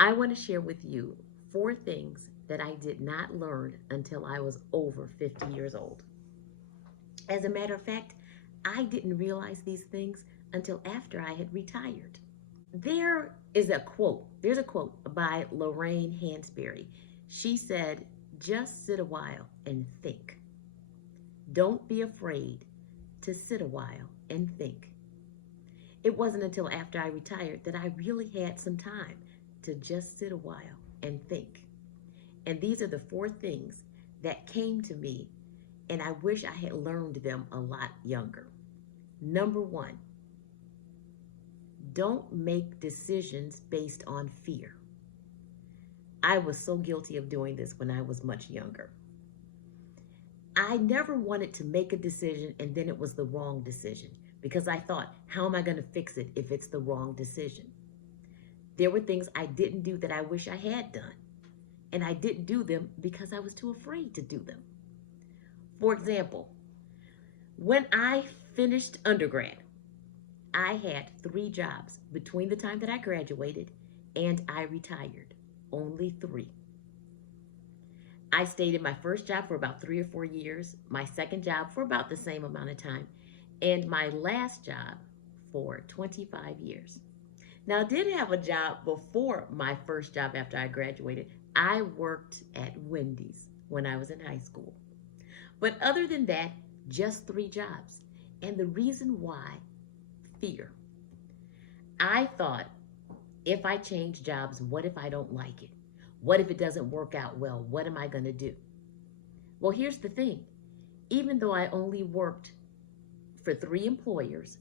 I want to share with you 4 things that I did not learn until I was over 50 years old. As a matter of fact, I didn't realize these things until after I had retired. There's a quote by Lorraine Hansberry. She said, just sit a while and think. Don't be afraid to sit a while and think. It wasn't until after I retired that I really had some time to just sit a while and think. And these are the 4 things that came to me, and I wish I had learned them a lot younger. Number 1, don't make decisions based on fear. I was so guilty of doing this when I was much younger. I never wanted to make a decision and then it was the wrong decision because I thought, how am I going to fix it if it's the wrong decision? There were things I didn't do that I wish I had done, and I didn't do them because I was too afraid to do them. For example, when I finished undergrad, I had 3 jobs between the time that I graduated and I retired. Only 3. I stayed in my first job for about 3 or 4 years, my second job for about the same amount of time, and my last job for 25 years. Now, I did have a job before my first job after I graduated. I worked at Wendy's when I was in high school. But other than that, just 3 jobs. And the reason why, fear. I thought, if I change jobs, what if I don't like it? What if it doesn't work out well? What am I going to do? Well, here's the thing. Even though I only worked for 3 employers,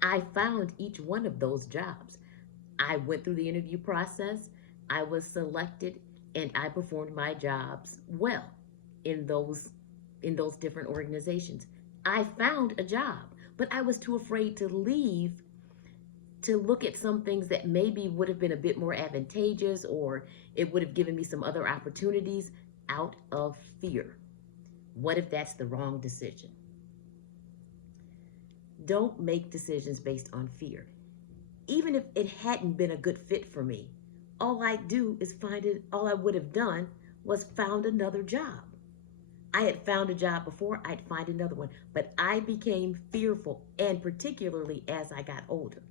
I found each one of those jobs. I went through the interview process, I was selected, and I performed my jobs well in those different organizations. I found a job, but I was too afraid to leave to look at some things that maybe would have been a bit more advantageous, or it would have given me some other opportunities out of fear. What if that's the wrong decision? Don't make decisions based on fear. Even if it hadn't been a good fit for me, all I would have done was found another job. I had found a job before, I'd find another one, but I became fearful, and particularly as I got older.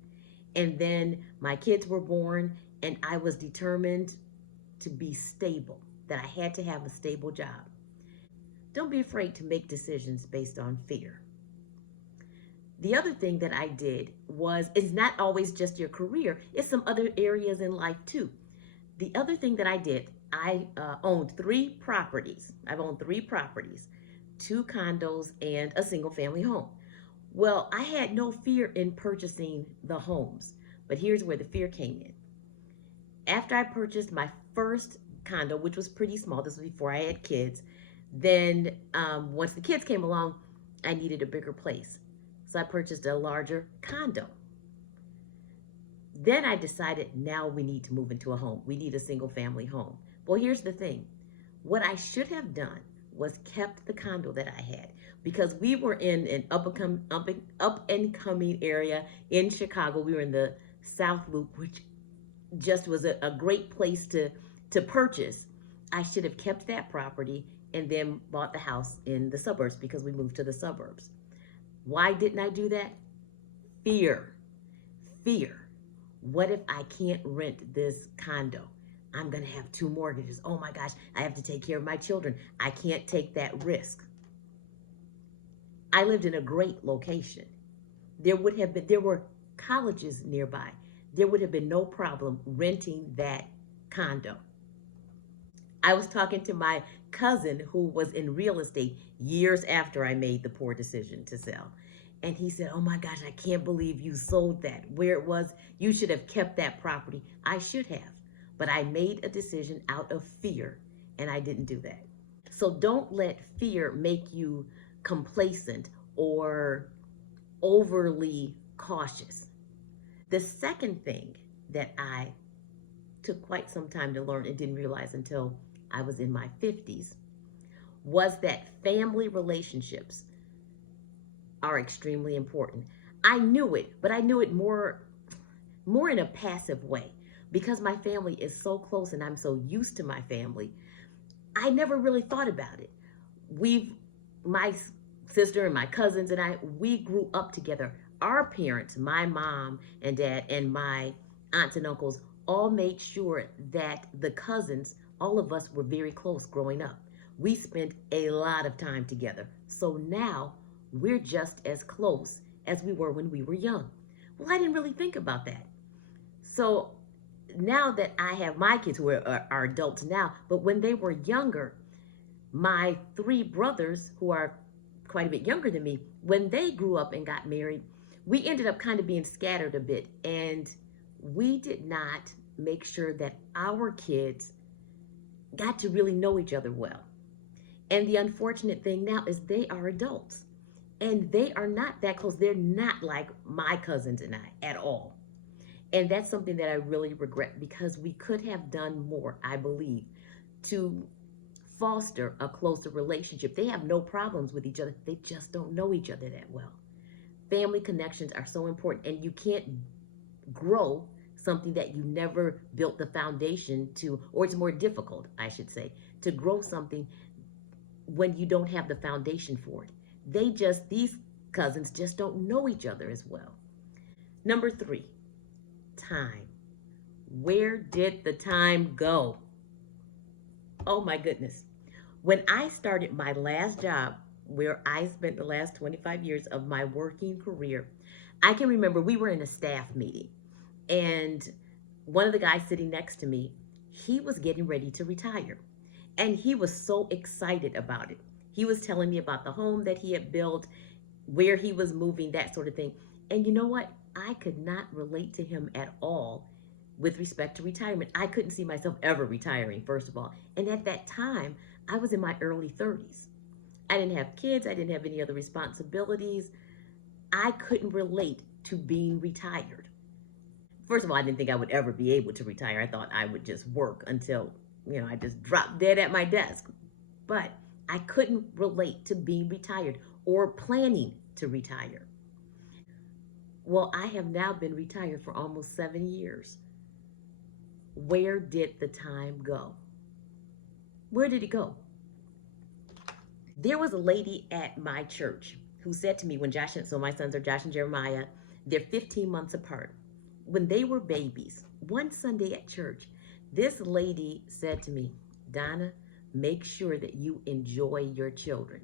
And then my kids were born, and I was determined to be stable, that I had to have a stable job. Don't be afraid to make decisions based on fear. The other thing that I did was, it's not always just your career, it's some other areas in life too. The other thing that I did, I owned 3 properties. I've owned 3 properties, 2 condos and a single family home. Well, I had no fear in purchasing the homes, but here's where the fear came in. After I purchased my first condo, which was pretty small, this was before I had kids, then once the kids came along, I needed a bigger place. So I purchased a larger condo. Then I decided, now we need to move into a home. We need a single family home. Well, here's the thing. What I should have done was kept the condo that I had, because we were in an up and coming area in Chicago. We were in the South Loop, which just was a great place to purchase. I should have kept that property and then bought the house in the suburbs, because we moved to the suburbs. Why didn't I do that? Fear. Fear. What if I can't rent this condo? I'm going to have 2 mortgages. Oh my gosh, I have to take care of my children. I can't take that risk. I lived in a great location. There were colleges nearby. There would have been no problem renting that condo. I was talking to my cousin who was in real estate years after I made the poor decision to sell. And he said, oh my gosh, I can't believe you sold that. Where it was, you should have kept that property. I should have, but I made a decision out of fear, and I didn't do that. So don't let fear make you complacent or overly cautious. The second thing that I took quite some time to learn and didn't realize until I was in my 50s was that family relationships are extremely important. I knew it, but I knew it more in a passive way. Because my family is so close and I'm so used to my family, I never really thought about it. We've, my sister and my cousins and I, we grew up together. Our parents, my mom and dad, and my aunts and uncles all made sure that the cousins, all of us were very close growing up. We spent a lot of time together. So now we're just as close as we were when we were young. Well, I didn't really think about that. So now that I have my kids who are adults now, but when they were younger, my three brothers, who are quite a bit younger than me, when they grew up and got married, we ended up kind of being scattered a bit. And we did not make sure that our kids got to really know each other well. And the unfortunate thing now is they are adults and they are not that close. They're not like my cousins and I at all. And that's something that I really regret because we could have done more, I believe, to foster a closer relationship. They have no problems with each other. They just don't know each other that well. Family connections are so important, and you can't grow something that you never built the foundation to, or it's more difficult, I should say, to grow something when you don't have the foundation for it. These cousins just don't know each other as well. Number 3, time. Where did the time go? Oh my goodness. When I started my last job, where I spent the last 25 years of my working career, I can remember we were in a staff meeting, and one of the guys sitting next to me, he was getting ready to retire. And he was so excited about it. He was telling me about the home that he had built, where he was moving, that sort of thing. And you know what? I could not relate to him at all with respect to retirement. I couldn't see myself ever retiring, first of all. And at that time, I was in my early 30s. I didn't have kids. I didn't have any other responsibilities. I couldn't relate to being retired. First of all, I didn't think I would ever be able to retire. I thought I would just work until, I just dropped dead at my desk. But I couldn't relate to being retired or planning to retire. Well, I have now been retired for almost 7 years. Where did the time go? Where did it go? There was a lady at my church who said to me when so my sons are Josh and Jeremiah, they're 15 months apart. When they were babies, one Sunday at church, this lady said to me, Donna, make sure that you enjoy your children.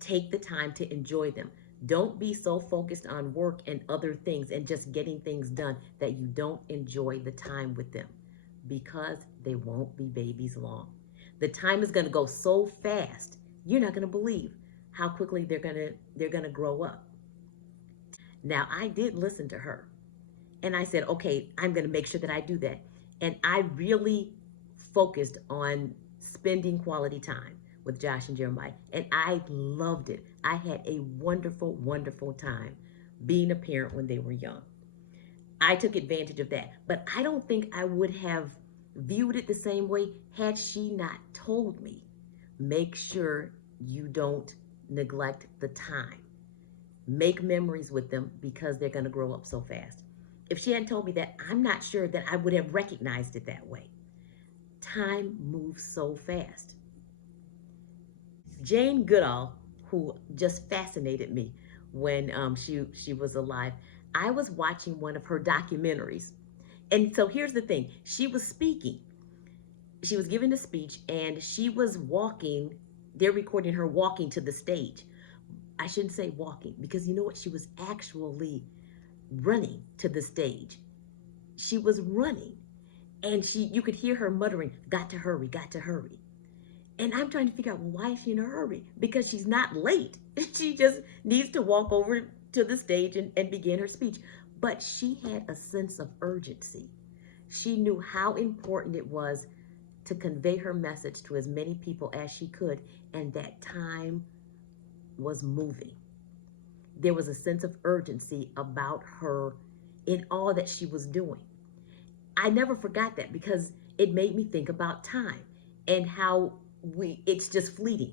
Take the time to enjoy them. Don't be so focused on work and other things and just getting things done that you don't enjoy the time with them, because they won't be babies long. The time is going to go so fast, you're not going to believe how quickly they're going to grow up. Now, I did listen to her, and I said, okay, I'm going to make sure that I do that. And I really focused on spending quality time with Josh and Jeremiah, and I loved it. I had a wonderful, wonderful time being a parent when they were young. I took advantage of that, but I don't think I would have viewed it the same way had she not told me, make sure you don't neglect the time. Make memories with them because they're going to grow up so fast. If she hadn't told me that, I'm not sure that I would have recognized it that way. Time moves so fast. Jane Goodall, who just fascinated me when she was alive, I was watching one of her documentaries. And so here's the thing. She was speaking. She was giving a speech, and she was walking. They're recording her walking to the stage. I shouldn't say walking, because you know what? She was actually running to the stage. She was running. And you could hear her muttering, got to hurry, got to hurry. And I'm trying to figure out, well, why is she in a hurry? Because she's not late. She just needs to walk over to the stage and begin her speech. But she had a sense of urgency. She knew how important it was to convey her message to as many people as she could, and that time was moving. There was a sense of urgency about her in all that she was doing. I never forgot that, because it made me think about time and how it's just fleeting.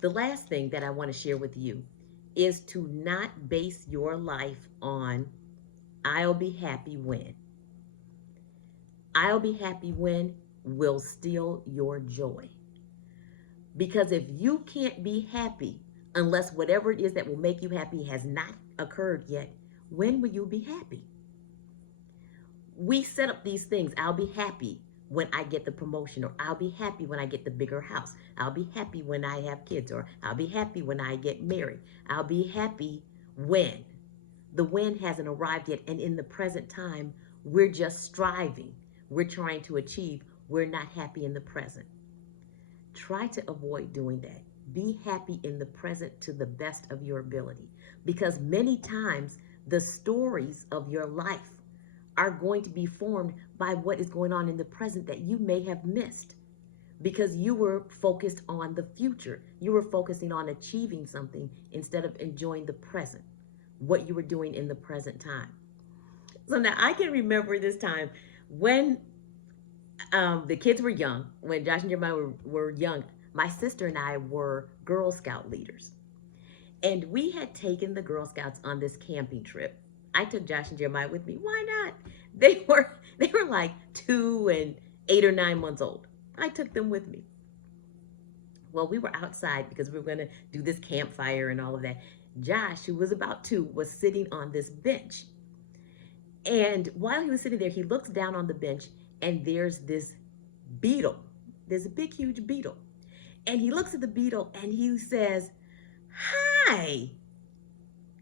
The last thing that I want to share with you is to not base your life on I'll be happy when. I'll be happy when will steal your joy. Because if you can't be happy unless whatever it is that will make you happy has not occurred yet, when will you be happy? We set up these things. I'll be happy when I get the promotion, or I'll be happy when I get the bigger house. I'll be happy when I have kids, or I'll be happy when I get married. I'll be happy when. The when hasn't arrived yet. And in the present time, we're just striving. We're trying to achieve. We're not happy in the present. Try to avoid doing that. Be happy in the present to the best of your ability. Because many times, the stories of your life are going to be formed by what is going on in the present that you may have missed because you were focused on the future. You were focusing on achieving something instead of enjoying the present, what you were doing in the present time. So now I can remember this time when the kids were young, when Josh and Jeremiah were young. My sister and I were Girl Scout leaders. And we had taken the Girl Scouts on this camping trip. I took Josh and Jeremiah with me. Why not? They were like 2 and 8 or 9 months old. I took them with me. Well, we were outside because we were going to do this campfire and all of that. Josh, who was about 2, was sitting on this bench. And while he was sitting there, he looks down on the bench and there's this beetle. There's a big, huge beetle. And he looks at the beetle and he says, "Hi."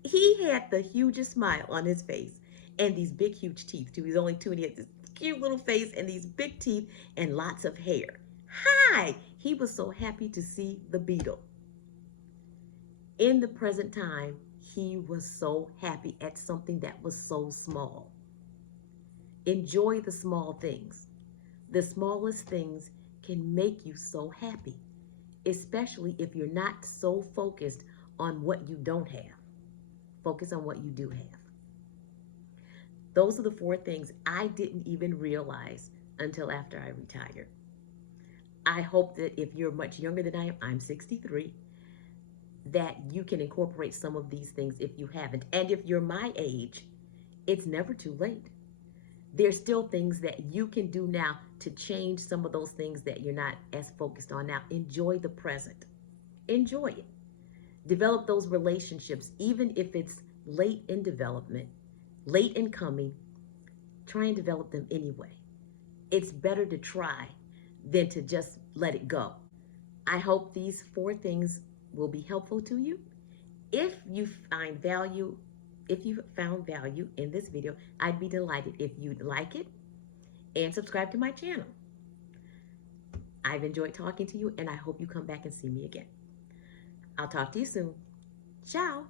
He had the hugest smile on his face and these big, huge teeth too. He's only 2 and he had this cute little face and these big teeth and lots of hair. Hi! He was so happy to see the beetle. In the present time, he was so happy at something that was so small. Enjoy the small things. The smallest things can make you so happy, especially if you're not so focused on what you don't have. Focus on what you do have. Those are the 4 things I didn't even realize until after I retired. I hope that if you're much younger than I am, I'm 63, that you can incorporate some of these things if you haven't. And if you're my age, it's never too late. There's still things that you can do now to change some of those things that you're not as focused on now. Enjoy the present. Enjoy it. Develop those relationships, even if it's late in development, late in coming. Try and develop them anyway. It's better to try than to just let it go. I hope these 4 things will be helpful to you. If you found value in this video, I'd be delighted if you'd like it and subscribe to my channel. I've enjoyed talking to you and I hope you come back and see me again. I'll talk to you soon. Ciao.